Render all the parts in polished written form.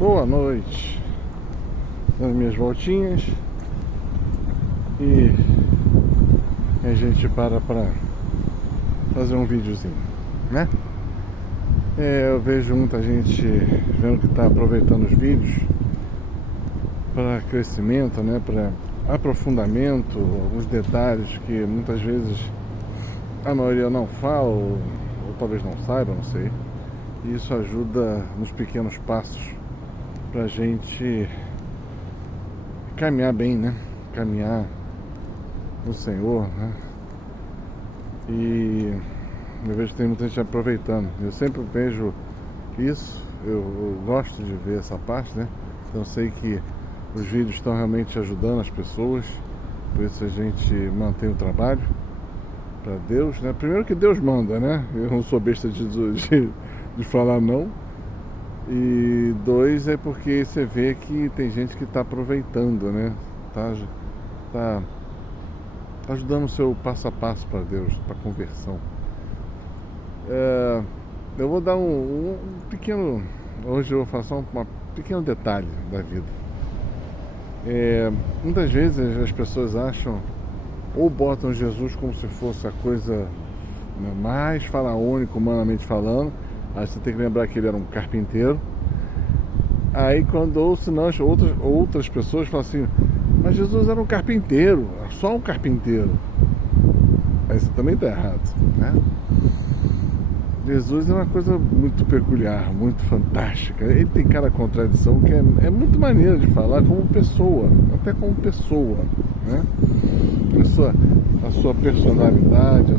Boa noite, dando minhas voltinhas e a gente para fazer um videozinho, né? Eu vejo muita gente vendo que está aproveitando os vídeos para crescimento, né? Para aprofundamento, alguns detalhes que muitas vezes a maioria não fala ou talvez não saiba, não sei. E isso ajuda nos pequenos passos pra gente caminhar bem, né? Caminhar no Senhor, né? E eu vejo que tem muita gente aproveitando. Eu sempre vejo isso, eu gosto de ver essa parte, né? Então eu sei que os vídeos estão realmente ajudando as pessoas, por isso a gente mantém o trabalho para Deus, né? Primeiro que Deus manda, né? Eu não sou besta de falar não. E dois é porque você vê que tem gente que está aproveitando, né? Tá ajudando o seu passo a passo para Deus, para conversão. Eu vou dar um pequeno... Hoje eu vou fazer um pequeno detalhe da vida. Muitas vezes as pessoas acham ou botam Jesus como se fosse a coisa mais faraônica, humanamente falando. Aí você tem que lembrar que ele era um carpinteiro. Aí ou senão outras pessoas falam assim, mas Jesus era um carpinteiro, só um carpinteiro. Aí você também está errado, né? Jesus é uma coisa muito peculiar, muito fantástica. Ele tem cada contradição que é muito maneiro de falar como pessoa, até como pessoa, né? A sua personalidade,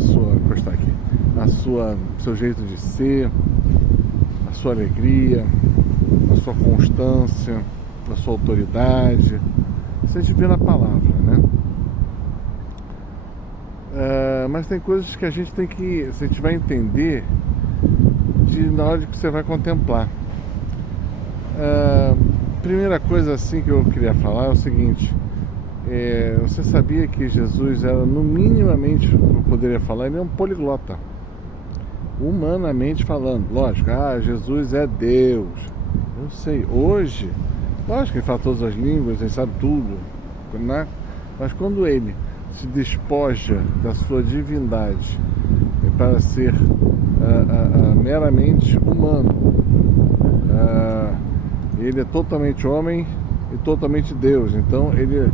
seu jeito de ser, a sua alegria, a sua constância, a sua autoridade. Isso a gente vê na palavra, né? Mas tem coisas que a gente vai entender na hora que você vai contemplar. Primeira coisa assim que eu queria falar é o seguinte: você sabia que Jesus era, no minimamente, eu poderia falar, ele é um poliglota, humanamente falando. Lógico, Jesus é Deus, eu sei, hoje, lógico que ele fala todas as línguas, ele sabe tudo, né? Mas quando ele se despoja da sua divindade para ser meramente humano, ele é totalmente homem e totalmente Deus. Então ele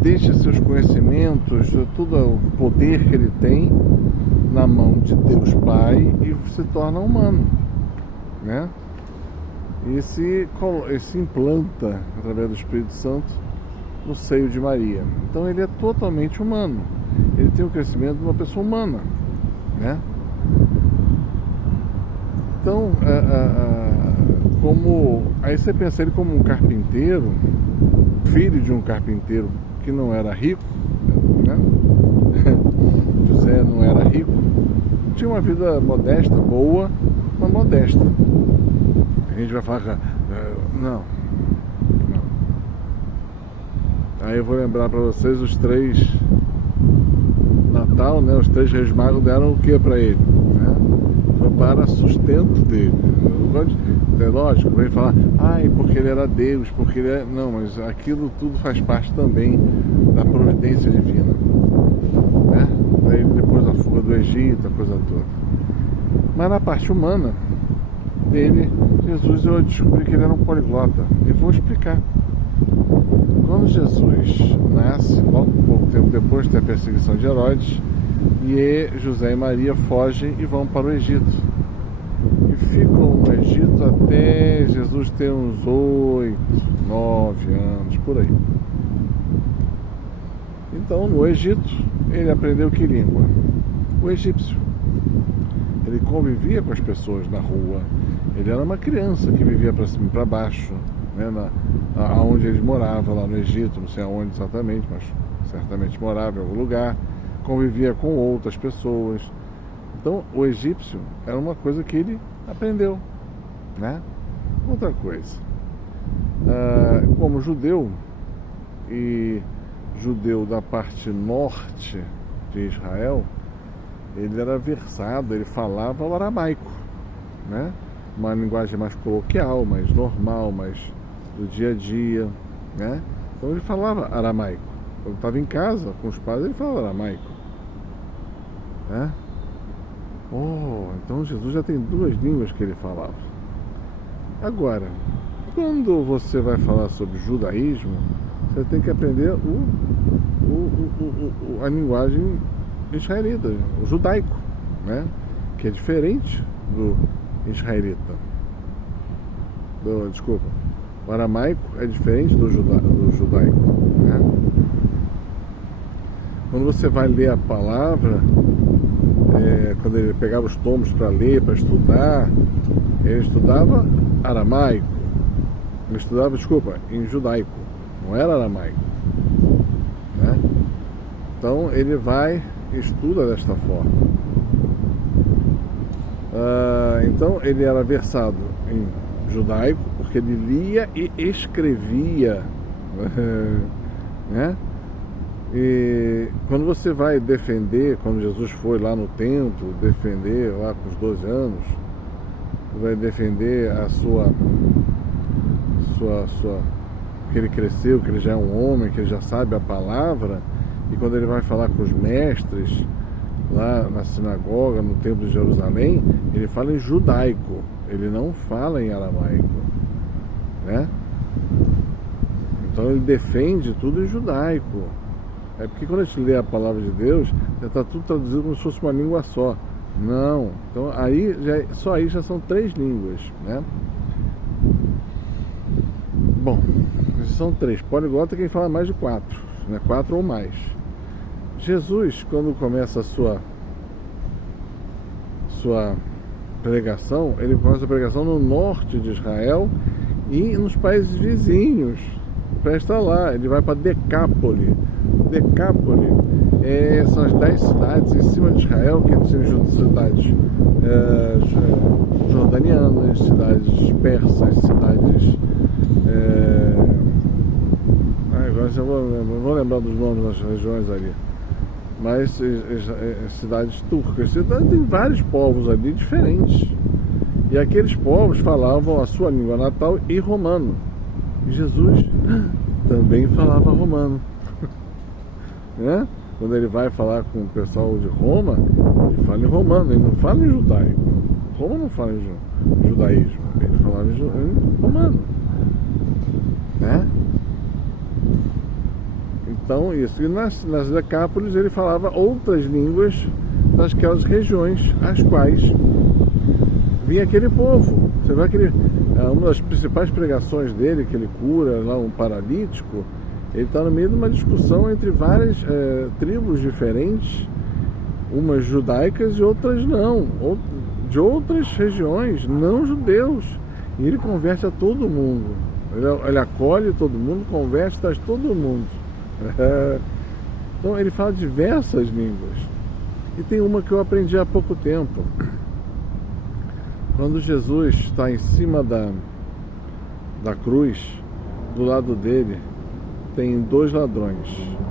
deixa seus conhecimentos, todo o poder que ele tem na mão de Deus Pai e se torna humano, né? E se implanta através do Espírito Santo no seio de Maria. Então ele é totalmente humano. Ele tem o crescimento de uma pessoa humana, né? Então, aí você pensa ele como um carpinteiro, filho de um carpinteiro que não era rico, né? José não era rico, tinha uma vida modesta, boa, mas modesta. A gente vai falar, não. Aí eu vou lembrar para vocês os 3 Natal, né? Os 3 Reis Magos deram o que para ele, né? Foi para sustento dele. É lógico, vem falar, porque ele era Deus, porque ele não, mas aquilo tudo faz parte também da providência divina, né? Daí depois da fuga do Egito, a coisa toda. Mas na parte humana dele, Jesus, eu descobri que ele era um poliglota. E vou explicar. Quando Jesus nasce, logo pouco tempo depois tem a perseguição de Herodes, e José e Maria fogem e vão para o Egito. E ficam no Egito até Jesus ter uns 8, 9 anos, por aí. Então, no Egito, ele aprendeu que língua? O egípcio. Ele convivia com as pessoas na rua. Ele era uma criança que vivia para cima e para baixo, né, aonde ele morava, lá no Egito, não sei aonde exatamente, mas certamente morava em algum lugar, convivia com outras pessoas. Então o egípcio era uma coisa que ele aprendeu, né? Outra coisa, como judeu, e judeu da parte norte de Israel, ele era versado, ele falava o aramaico, né? uma linguagem mais coloquial, mais normal, mais do dia a dia, né? Então ele falava aramaico. Quando estava em casa com os pais, ele falava aramaico, né? Então Jesus já tem duas línguas que ele falava. Agora, quando você vai falar sobre judaísmo, você tem que aprender a linguagem israelita, o judaico, né? Que é diferente do israelita. Desculpa, o aramaico é diferente do judaico, né? Quando você vai ler a palavra, quando ele pegava os tomos para ler, para estudar, ele estudava aramaico. Ele estudava, em judaico, não era aramaico, né? Então ele vai e estuda desta forma. Então ele era versado em judaico, porque ele lia e escrevia, né? E quando você vai defender, quando Jesus foi lá no templo defender, lá com os 12 anos, vai defender a sua que ele cresceu, que ele já é um homem, que ele já sabe a palavra, e quando ele vai falar com os mestres lá na sinagoga, no templo de Jerusalém, ele fala em judaico, ele não fala em aramaico, né? Então ele defende tudo em judaico. É porque quando a gente lê a palavra de Deus, já está tudo traduzido como se fosse uma língua só. Não. Então só aí já são 3 línguas, né? Bom, são 3. Poliglota é quem fala mais de 4, né? 4 ou mais. Jesus, quando começa a sua pregação, ele começa a pregação no norte de Israel e nos países vizinhos. Presta lá, ele vai para Decápole. Decápole são as 10 cidades em cima de Israel, que são cidades jordanianas, cidades persas, cidades... agora eu vou lembrar dos nomes das regiões ali. Mas cidades turcas, tem vários povos ali diferentes. E aqueles povos falavam a sua língua natal e romano. E Jesus também falava romano. Né? Quando ele vai falar com o pessoal de Roma, ele fala em romano, ele não fala em judaico. Roma não fala em judaísmo, ele falava em romano, né? Então isso, e nas Decápolis ele falava outras línguas daquelas regiões às quais vinha aquele povo. Você vê que uma das principais pregações dele, que ele cura lá um paralítico, ele está no meio de uma discussão entre várias tribos diferentes, umas judaicas e outras não, de outras regiões, não judeus. E ele converte a todo mundo. Ele acolhe todo mundo, converte, traz todo mundo. Então ele fala diversas línguas. E tem uma que eu aprendi há pouco tempo. Quando Jesus está em cima da cruz, do lado dele tem 2 ladrões,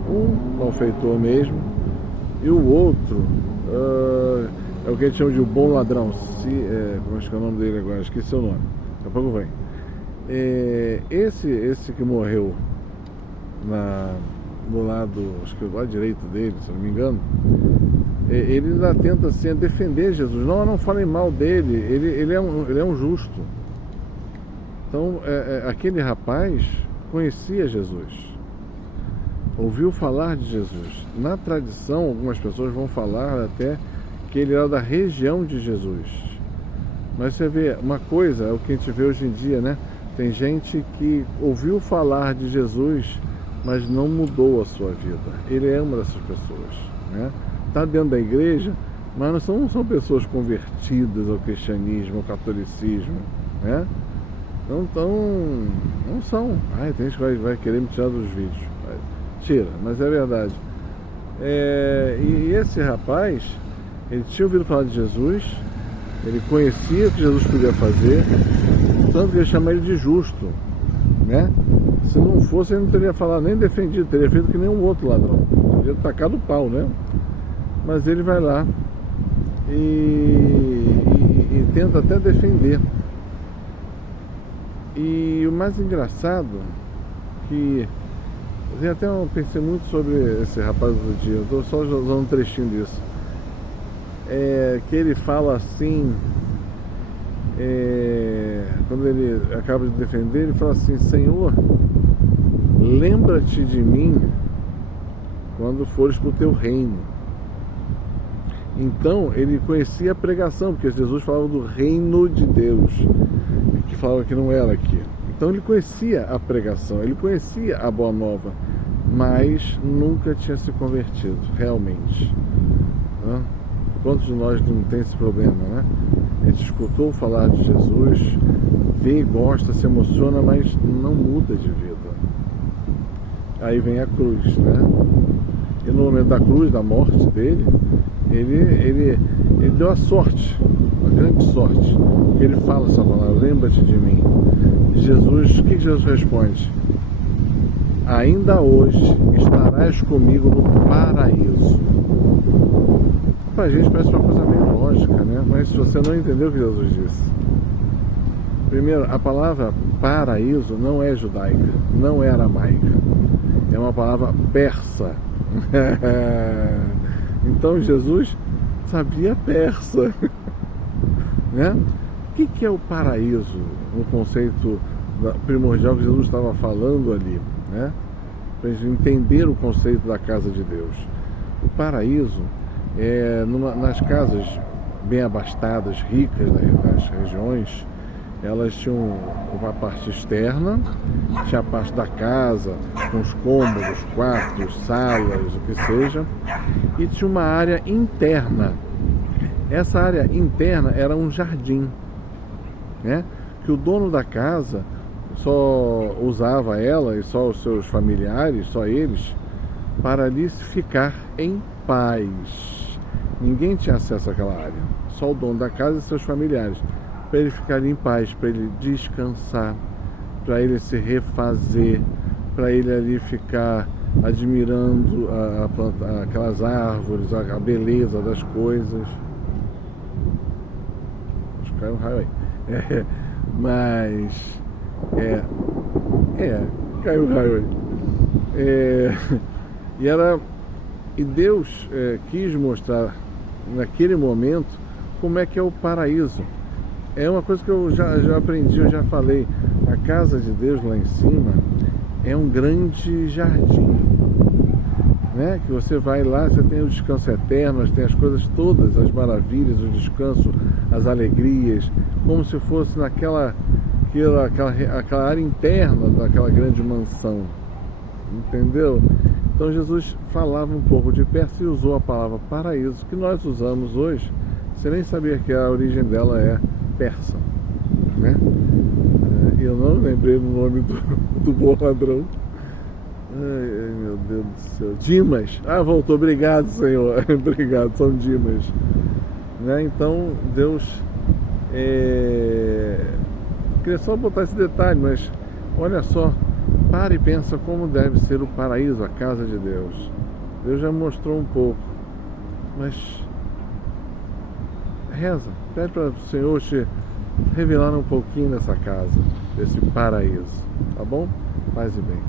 um malfeitor mesmo e o outro é o que a gente chama de um bom ladrão. Como é que é o nome dele agora? Esqueci o nome, daqui a pouco vem. Esse que morreu do lado, acho que do lado direito dele, se não me engano, ele ainda tenta assim, defender Jesus. Não falem mal dele, ele é um justo. Então aquele rapaz conhecia Jesus, ouviu falar de Jesus. Na tradição, algumas pessoas vão falar até que ele era da região de Jesus. Mas você vê, uma coisa é o que a gente vê hoje em dia, né? Tem gente que ouviu falar de Jesus, mas não mudou a sua vida. Ele é uma dessas pessoas, né? Está dentro da igreja, mas não são pessoas convertidas ao cristianismo, ao catolicismo, né? Não são. Tem gente que vai querer me tirar dos vídeos. Tira, mas é verdade. E esse rapaz, ele tinha ouvido falar de Jesus, ele conhecia o que Jesus podia fazer, tanto que ele chama ele de justo, né? Se não fosse, ele não teria falado, nem defendido, teria feito que nem um outro ladrão, teria tacado o pau, né? Mas ele vai lá e tenta até defender E o mais engraçado que eu até pensei muito sobre esse rapaz do dia, eu estou só usando um trechinho disso. Que ele fala assim, quando ele acaba de defender, ele fala assim: Senhor, lembra-te de mim quando fores para o teu reino. Então ele conhecia a pregação, porque Jesus falava do reino de Deus, que falava que não era aqui. Então ele conhecia a pregação, ele conhecia a boa nova, mas nunca tinha se convertido, realmente. Né? Quantos de nós não tem esse problema, né? A gente escutou falar de Jesus, vê, gosta, se emociona, mas não muda de vida. Aí vem a cruz, né? E no momento da cruz, da morte dele, ele deu a sorte, a grande sorte, porque ele fala essa palavra: lembra-te de mim. E Jesus, o que Jesus responde? Ainda hoje estarás comigo no paraíso. Pra gente parece uma coisa meio lógica, né? Mas se você não entendeu o que Jesus disse, primeiro, a palavra paraíso não é judaica, não é aramaica, é uma palavra persa. Então Jesus sabia persa, né? O que é o paraíso no conceito primordial que Jesus estava falando ali, né? Para a gente entender o conceito da casa de Deus. O paraíso é nas casas bem abastadas, ricas das regiões. Elas tinham uma parte externa, tinha a parte da casa, com os cômodos, quartos, salas, o que seja, e tinha uma área interna. Essa área interna era um jardim, né? Que o dono da casa só usava ela e só os seus familiares, só eles, para ali ficar em paz. Ninguém tinha acesso àquela área, só o dono da casa e seus familiares, para ele ficar em paz, para ele descansar, para ele se refazer, para ele ali ficar admirando aquelas árvores, a beleza das coisas. Acho que caiu um raio aí. Mas caiu um raio aí. E Deus quis mostrar naquele momento como é que é o paraíso. É uma coisa que eu já aprendi, eu já falei. A casa de Deus lá em cima é um grande jardim, né? Que você vai lá, você tem o descanso eterno, tem as coisas todas, as maravilhas, o descanso, as alegrias, como se fosse aquela área interna daquela grande mansão, entendeu? Então Jesus falava um pouco de persa e usou a palavra paraíso, que nós usamos hoje. Você nem sabia que a origem dela é persa, né? Eu não lembrei o nome do bom ladrão. Ai, meu Deus do céu. Dimas. Voltou. Obrigado, Senhor. Obrigado, São Dimas, né? Então Deus queria só botar esse detalhe, mas olha só, para e pensa como deve ser o paraíso, a casa de Deus. Deus já mostrou um pouco, mas reza, pede para o Senhor te revelar um pouquinho dessa casa, desse paraíso, tá bom? Paz e bem.